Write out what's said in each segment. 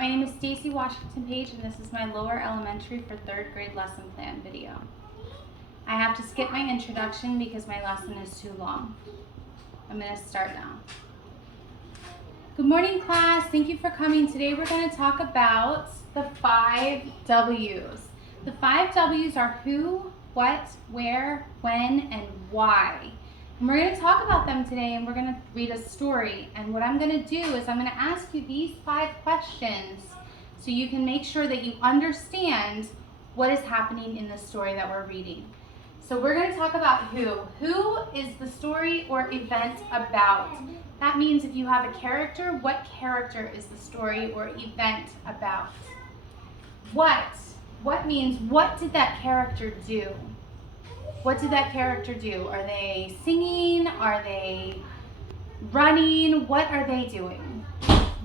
My name is Washington-Paige, and this is my lower elementary for 3rd grade lesson plan video. I have to skip my introduction because my lesson is too long. I'm going to start now. Good morning, class. Thank you for coming. Today we're going to talk about the 5 W's. The 5 W's are who, what, where, when, and why. And we're going to talk about them today, and we're going to read a story. And what I'm going to do is I'm going to ask you these 5 questions so you can make sure that you understand what is happening in the story that we're reading. So we're going to talk about who. Who is the story or event about? That means if you have a character, what character is the story or event about? What means what did that character do? What did that character do? Are they singing? Are they running? What are they doing?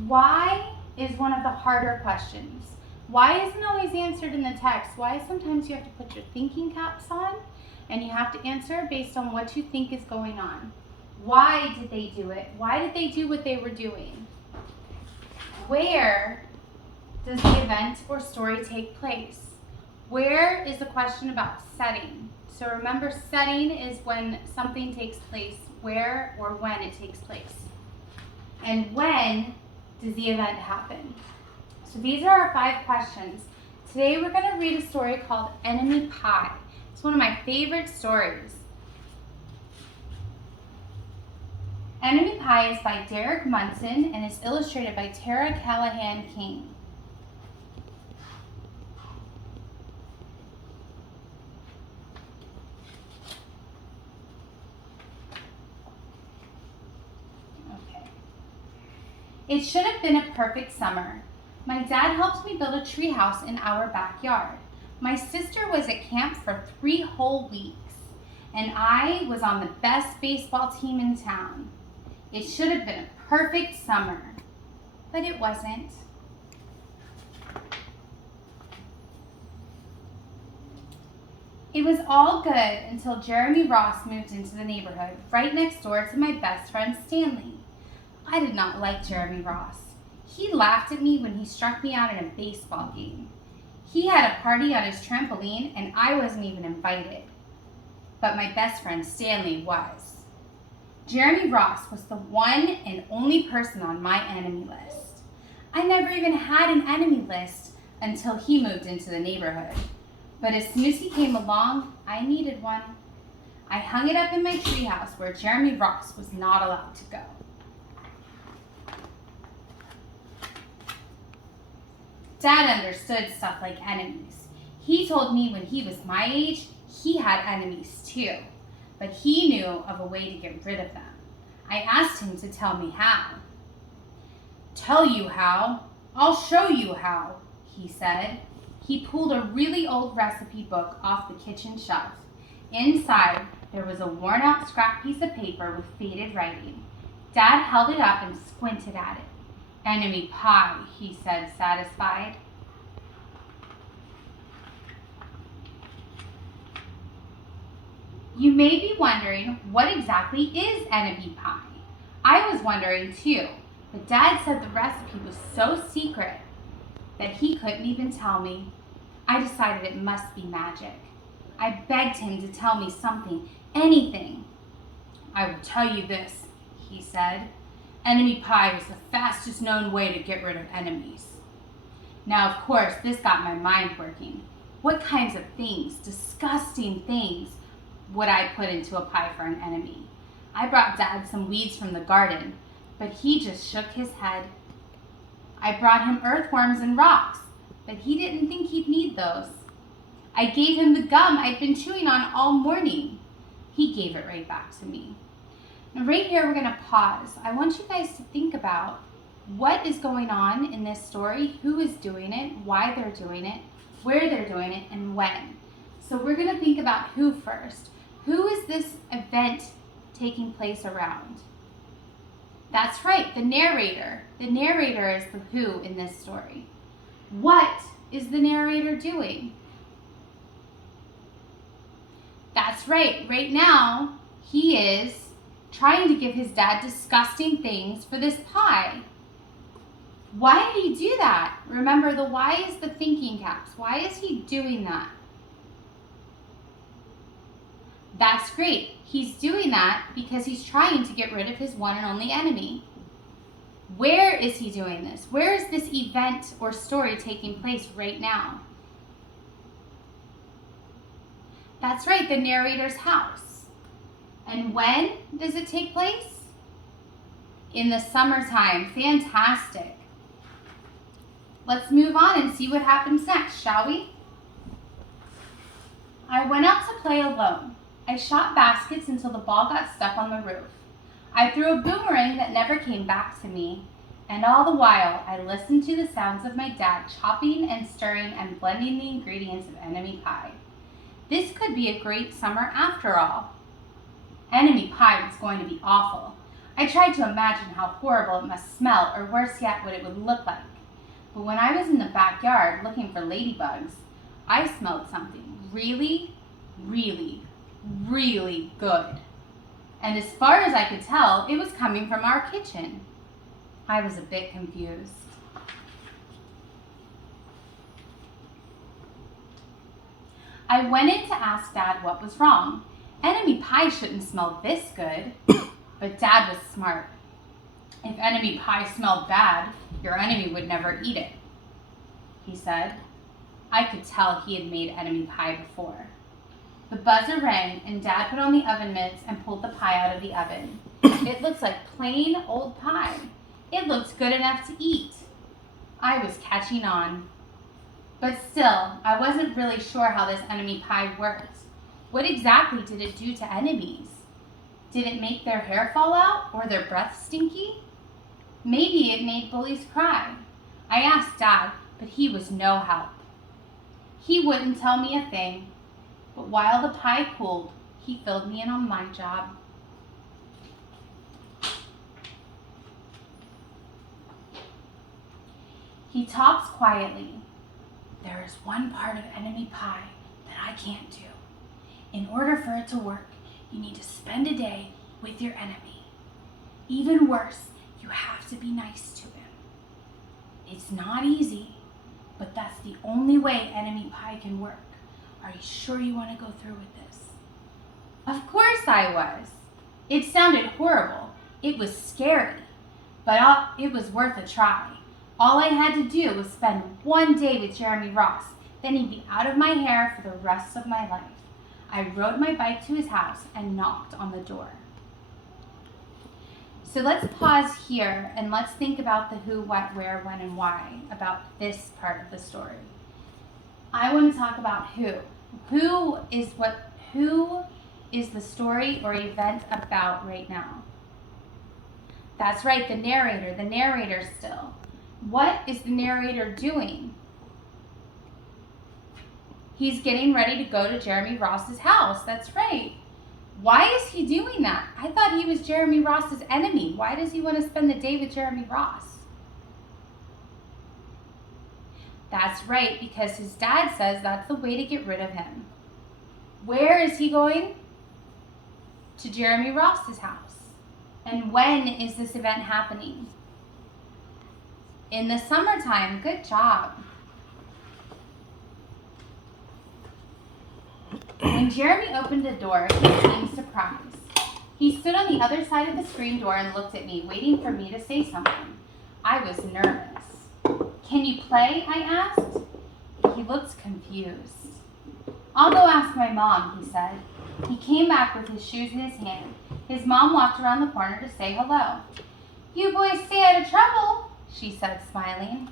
Why is one of the harder questions. Why isn't always answered in the text? Why sometimes you have to put your thinking caps on and you have to answer based on what you think is going on. Why did they do it? Why did they do what they were doing? Where does the event or story take place? Where is the question about setting? So remember, setting is when something takes place, where or when it takes place. And when does the event happen? So these are our 5 questions. Today we're going to read a story called Enemy Pie. It's one of my favorite stories. Enemy Pie is by Derek Munson and is illustrated by Tara Callahan King. It should have been a perfect summer. My dad helped me build a treehouse in our backyard. My sister was at camp for 3 whole weeks, and I was on the best baseball team in town. It should have been a perfect summer, but it wasn't. It was all good until Jeremy Ross moved into the neighborhood right next door to my best friend Stanley. I did not like Jeremy Ross. He laughed at me when he struck me out in a baseball game. He had a party on his trampoline and I wasn't even invited. But my best friend Stanley was. Jeremy Ross was the one and only person on my enemy list. I never even had an enemy list until he moved into the neighborhood. But as soon as he came along, I needed one. I hung it up in my treehouse where Jeremy Ross was not allowed to go. Dad understood stuff like enemies. He told me when he was my age, he had enemies too, but he knew of a way to get rid of them. I asked him to tell me how. Tell you how? I'll show you how, he said. He pulled a really old recipe book off the kitchen shelf. Inside, there was a worn-out scrap piece of paper with faded writing. Dad held it up and squinted at it. Enemy pie, he said, satisfied. You may be wondering, what exactly is enemy pie? I was wondering too, but Dad said the recipe was so secret that he couldn't even tell me. I decided it must be magic. I begged him to tell me something, anything. I will tell you this, he said. Enemy pie is the fastest known way to get rid of enemies. Now, of course, this got my mind working. What kinds of things, disgusting things, would I put into a pie for an enemy? I brought Dad some weeds from the garden, but he just shook his head. I brought him earthworms and rocks, but he didn't think he'd need those. I gave him the gum I'd been chewing on all morning. He gave it right back to me. And right here, we're going to pause. I want you guys to think about what is going on in this story, who is doing it, why they're doing it, where they're doing it, and when. So we're going to think about who first. Who is this event taking place around? That's right, the narrator. The narrator is the who in this story. What is the narrator doing? That's right, right now, he is trying to give his dad disgusting things for this pie. Why did he do that? Remember, the why is the thinking caps. Why is he doing that? That's great. He's doing that because he's trying to get rid of his one and only enemy. Where is he doing this? Where is this event or story taking place right now? That's right, the narrator's house. And when does it take place? In the summertime. Fantastic. Let's move on and see what happens next, shall we? I went out to play alone. I shot baskets until the ball got stuck on the roof. I threw a boomerang that never came back to me. And all the while, I listened to the sounds of my dad chopping and stirring and blending the ingredients of enemy pie. This could be a great summer after all. Enemy pie was going to be awful. I tried to imagine how horrible it must smell, or worse yet, what it would look like. But when I was in the backyard looking for ladybugs, I smelled something really, really, really good. And as far as I could tell, it was coming from our kitchen. I was a bit confused. I went in to ask Dad what was wrong. Enemy pie shouldn't smell this good. But Dad was smart. If enemy pie smelled bad, your enemy would never eat it, he said. I could tell he had made enemy pie before. The buzzer rang and Dad put on the oven mitts and pulled the pie out of the oven. It looked like plain old pie. It looked good enough to eat. I was catching on. But still, I wasn't really sure how this enemy pie worked. What exactly did it do to enemies? Did it make their hair fall out or their breath stinky? Maybe it made bullies cry. I asked Dad, but he was no help. He wouldn't tell me a thing. But while the pie cooled, he filled me in on my job. He talks quietly. There is one part of enemy pie that I can't do. In order for it to work, you need to spend a day with your enemy. Even worse, you have to be nice to him. It's not easy, but that's the only way enemy pie can work. Are you sure you want to go through with this? Of course I was. It sounded horrible. It was scary, but it was worth a try. All I had to do was spend one day with Jeremy Ross. Then he'd be out of my hair for the rest of my life. I rode my bike to his house and knocked on the door. So let's pause here and let's think about the who, what, where, when, and why about this part of the story. I want to talk about who. Who is the story or event about right now? That's right, the narrator still. What is the narrator doing? He's getting ready to go to Jeremy Ross's house. That's right. Why is he doing that? I thought he was Jeremy Ross's enemy. Why does he want to spend the day with Jeremy Ross? That's right, because his dad says that's the way to get rid of him. Where is he going? To Jeremy Ross's house. And when is this event happening? In the summertime. Good job. When Jeremy opened the door, he seemed surprised. He stood on the other side of the screen door and looked at me, waiting for me to say something. I was nervous. Can you play? I asked. He looked confused. I'll go ask my mom, he said. He came back with his shoes in his hand. His mom walked around the corner to say hello. You boys stay out of trouble, she said, smiling.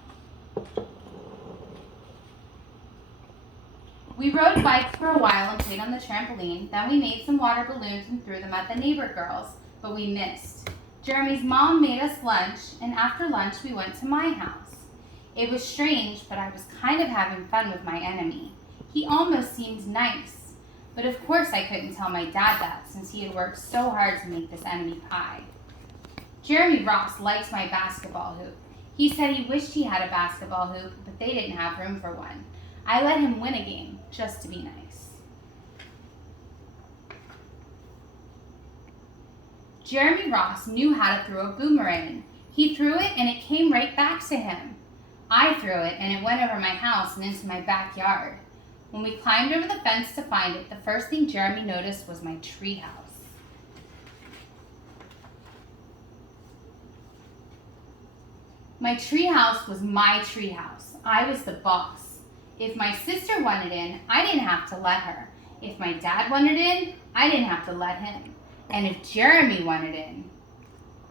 We rode bikes for a while and played on the trampoline. Then we made some water balloons and threw them at the neighbor girls, but we missed. Jeremy's mom made us lunch, and after lunch we went to my house. It was strange, but I was kind of having fun with my enemy. He almost seemed nice, but of course I couldn't tell my dad that since he had worked so hard to make this enemy pie. Jeremy Ross liked my basketball hoop. He said he wished he had a basketball hoop, but they didn't have room for one. I let him win a game, just to be nice. Jeremy Ross knew how to throw a boomerang. He threw it and it came right back to him. I threw it and it went over my house and into my backyard. When we climbed over the fence to find it, the first thing Jeremy noticed was my treehouse. My treehouse was my treehouse. I was the boss. If my sister wanted in, I didn't have to let her. If my dad wanted in, I didn't have to let him. And if Jeremy wanted in,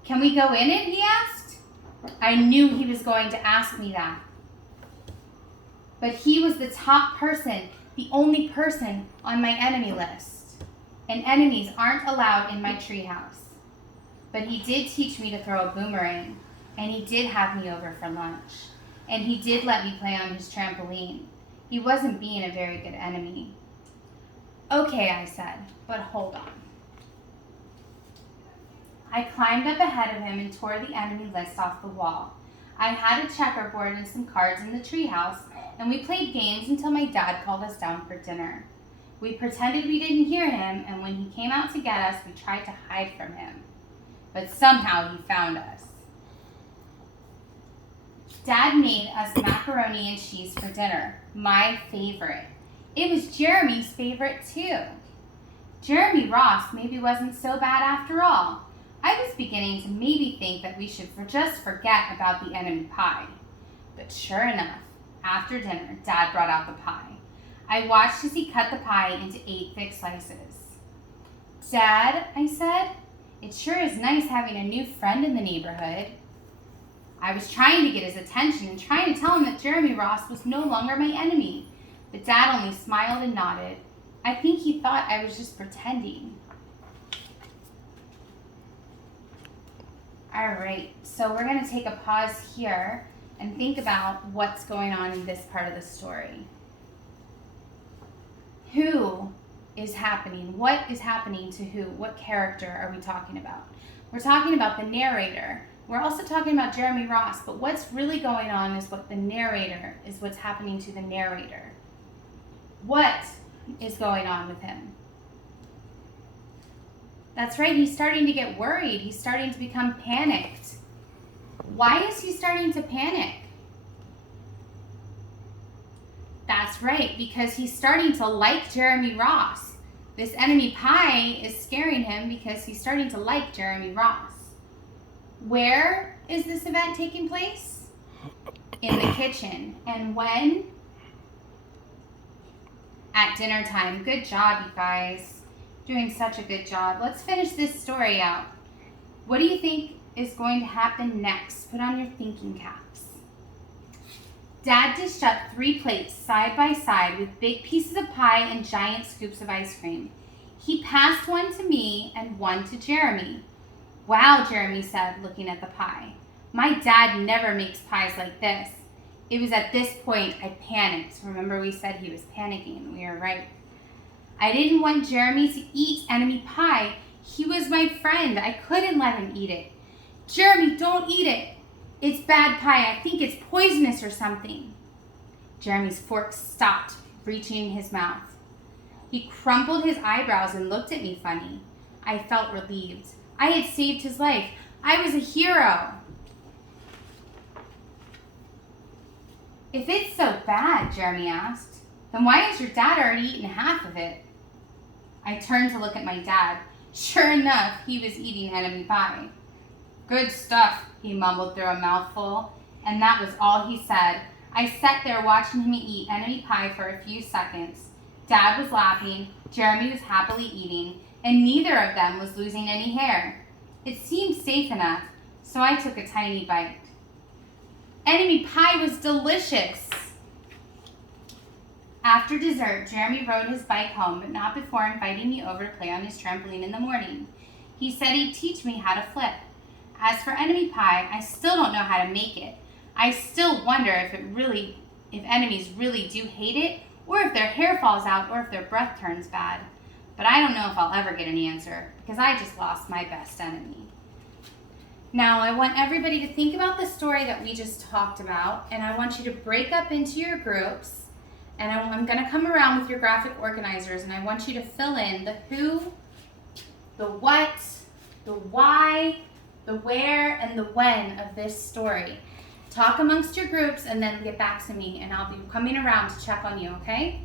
"Can we go in it?" he asked. I knew he was going to ask me that. But he was the top person, the only person on my enemy list. And enemies aren't allowed in my treehouse. But he did teach me to throw a boomerang. And he did have me over for lunch. And he did let me play on his trampoline. He wasn't being a very good enemy. "Okay," I said, "but hold on." I climbed up ahead of him and tore the enemy list off the wall. I had a checkerboard and some cards in the treehouse, and we played games until my dad called us down for dinner. We pretended we didn't hear him, and when he came out to get us, we tried to hide from him. But somehow he found us. Dad made us macaroni and cheese for dinner, my favorite. It was Jeremy's favorite too. Jeremy Ross maybe wasn't so bad after all. I was beginning to maybe think that we should just forget about the enemy pie. But sure enough, after dinner, Dad brought out the pie. I watched as he cut the pie into 8 thick slices. "Dad," I said, "it sure is nice having a new friend in the neighborhood." I was trying to get his attention and trying to tell him that Jeremy Ross was no longer my enemy, but Dad only smiled and nodded. I think he thought I was just pretending. All right, so we're going to take a pause here and think about what's going on in this part of the story. Who is happening? What is happening to who? What character are we talking about? We're talking about the narrator. We're also talking about Jeremy Ross, but what's really going on is what's happening to the narrator. What is going on with him? That's right, he's starting to get worried. He's starting to become panicked. Why is he starting to panic? That's right, because he's starting to like Jeremy Ross. This enemy pie is scaring him because he's starting to like Jeremy Ross. Where is this event taking place? In the kitchen. And when? At dinner time. Good job, you guys. Doing such a good job. Let's finish this story out. What do you think is going to happen next? Put on your thinking caps. Dad dished up 3 plates side by side with big pieces of pie and giant scoops of ice cream. He passed one to me and one to Jeremy. "Wow," Jeremy said, looking at the pie. "My dad never makes pies like this." It was at this point I panicked. Remember we said he was panicking. We were right. I didn't want Jeremy to eat enemy pie. He was my friend. I couldn't let him eat it. "Jeremy, don't eat it. It's bad pie. I think it's poisonous or something." Jeremy's fork stopped, reaching his mouth. He crumpled his eyebrows and looked at me funny. I felt relieved. I had saved his life. I was a hero. "If it's so bad," Jeremy asked, "then why has your dad already eaten half of it?" I turned to look at my dad. Sure enough, he was eating enemy pie. "Good stuff," he mumbled through a mouthful, and that was all he said. I sat there watching him eat enemy pie for a few seconds. Dad was laughing, Jeremy was happily eating, and neither of them was losing any hair. It seemed safe enough, so I took a tiny bite. Enemy pie was delicious. After dessert, Jeremy rode his bike home, but not before inviting me over to play on his trampoline in the morning. He said he'd teach me how to flip. As for enemy pie, I still don't know how to make it. I still wonder if enemies really do hate it, or if their hair falls out, or if their breath turns bad. But I don't know if I'll ever get an answer, because I just lost my best enemy. Now, I want everybody to think about the story that we just talked about, and I want you to break up into your groups, and I'm going to come around with your graphic organizers, and I want you to fill in the who, the what, the why, the where and the when of this story. Talk amongst your groups and then get back to me, and I'll be coming around to check on you, okay?